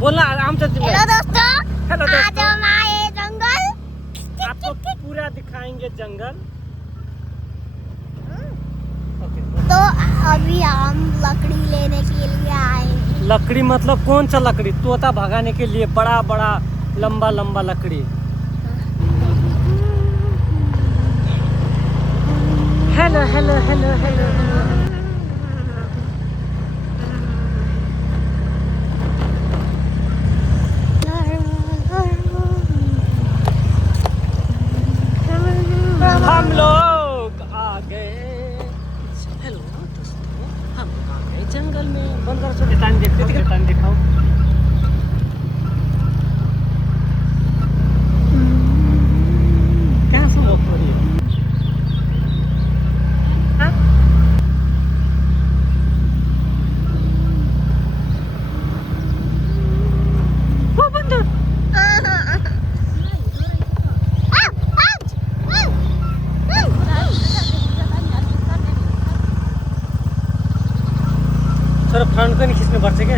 बोलना आमच्या हेलो दोस्तों, हेलो आज दोस्तों, हम आए जंगल। आपको पूरा दिखाएंगे जंगल। ओके। तो अभी हम लकड़ी लेने के लिए आए हैं। लकड़ी मतलब कौन सा लकड़ी? तोता भगाने के लिए बड़ा बड़ा लंबा लंबा लकड़ी। Hello hello hello hello. हम लोग आ गए। हेलो दोस्तों, हम आ गए जंगल में। बंद करो, छोटे टाइम देखते थे। टाइम दिखाओ। कहाँ से वॉक हो रही है? हाँ? वो बंदर। थोड़ा फ्रंट को नहीं खींचने पड़ते क्या?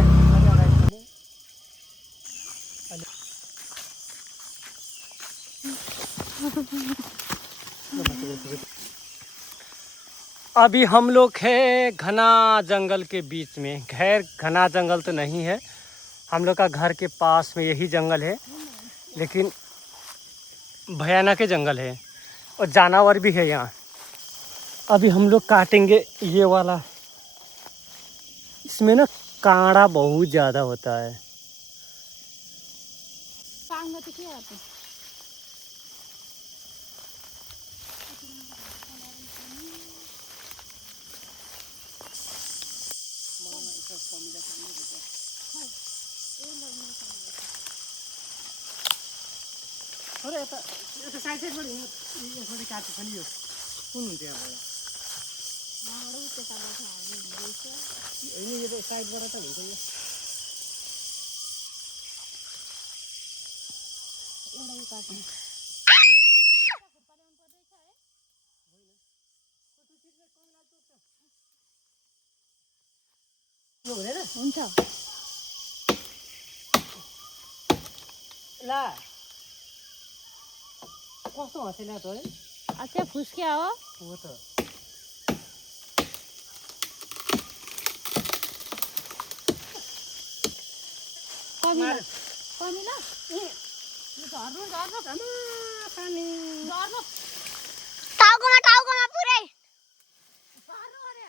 अभी हम लोग है घना जंगल के बीच में। खैर घना जंगल तो नहीं है, हम लोग का घर के पास में यही जंगल है, लेकिन भयानक जंगल है और जानवर भी है यहाँ। अभी हम लोग काटेंगे ये वाला। इसमें ना कांड़ा बहुत ज़्यादा होता है। अरे यता यता साइड साइडबाट हिँड्नु, यसरी काट्छ नि यो। कुन हुन्थ्यो अब? होइन, यो त साइडबाट त हुन्छ यो। एउटा काट्नु। यो हुँदैन? हुन्छ। ला कस्तो हँसेला त है? अच्छा फुस्क्या हो त। कमिला कमिला झर्नु झर्नु झर्नु पानी झर्नु टाउकोमा टाउकोमा पुरै झर्नु अरे।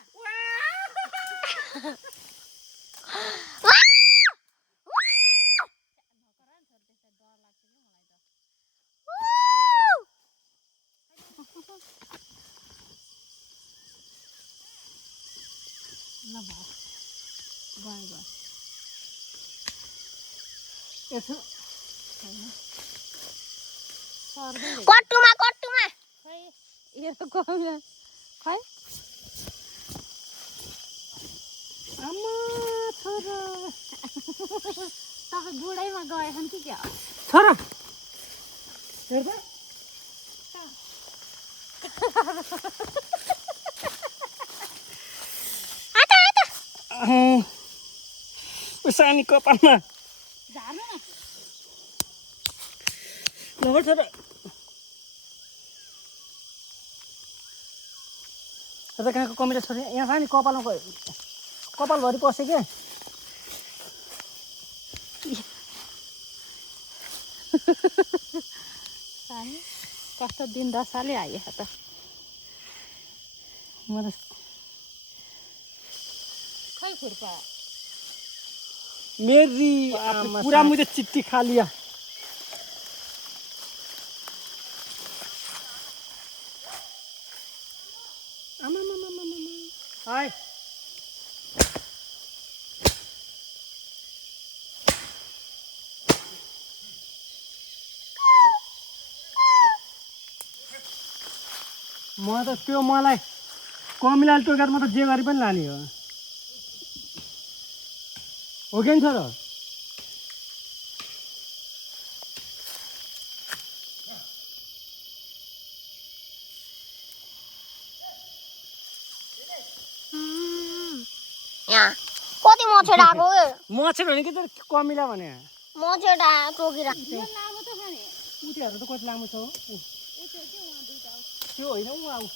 ल भयो गयो गयो। यसो कट्टुमा कट्टुमा खै यो त कमिला खै आमा छोरा तपाईँ बुढैमा गएछन् कि क्या छोरा? हेर्दा सानी कपालमा झार्नु न। नभए छोरा यता कहाँको कमिला छोरा? यहाँ सानी कपालमा कपालभरि पस्यो क्या। सानी कस्तो दिन दशाले आयो त। म त खै खुर्पा मेरी पूरा मुझे चिट्ठी खा लिया। हाय म त त्यो मलाई कमिलाले टोकेर म त जे गरे पनि लाने हो कि छोरा? यहाँ कति मोटो मोछेडाको मच्छर भने कि त कमिला भने मोछेडा टोकिराख्छ उटेहरू त कति लामो छ हो त्यो होइन ऊ आऊ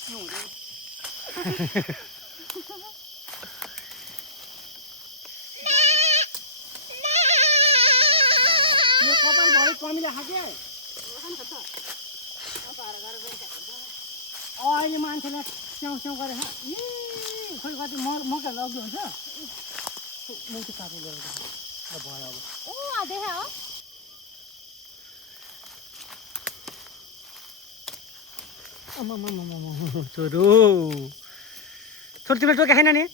त्यो हुँदैन यो कपाल भरि कमिला खाके अहिले मान्छेलाई स्याउ स्याउ गरेर खोइ कति मकै लग्यो हुन्छ मुटु काटेर ल्याएर भयो अब छोरो छोरो तिमीले टोके छैन नि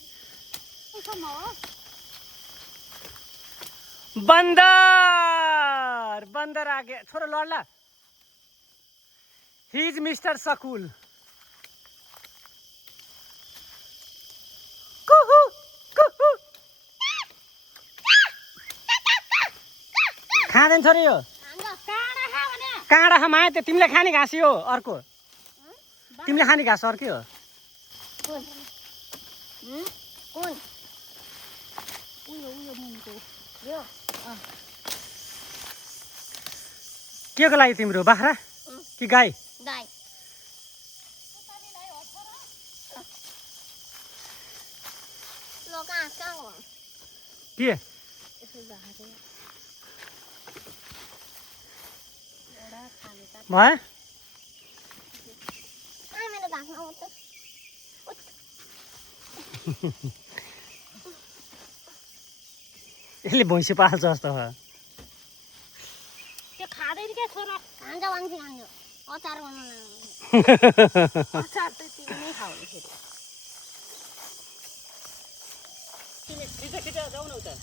बंदर बंदर आ गया छोरो लड्ला ही इज मिस्टर सकूल कुहू कुहू खाँदैन छोरी यो काँडा खा माया त्यो तिमीले खाने घाँस यो अर्को तिमीले खाने घाँस अर्कै हो के को लागि तिम्रो बाख्रा कि गाई गाई के भयो यसले भैँसी पाल्छ जस्तो हो त्यो खाँदैन के छोरा खान्छ मान्छे खान्छ अचार बनाउन अचार त तिमी नै खाउने फेरि खिचा जाऊ न उता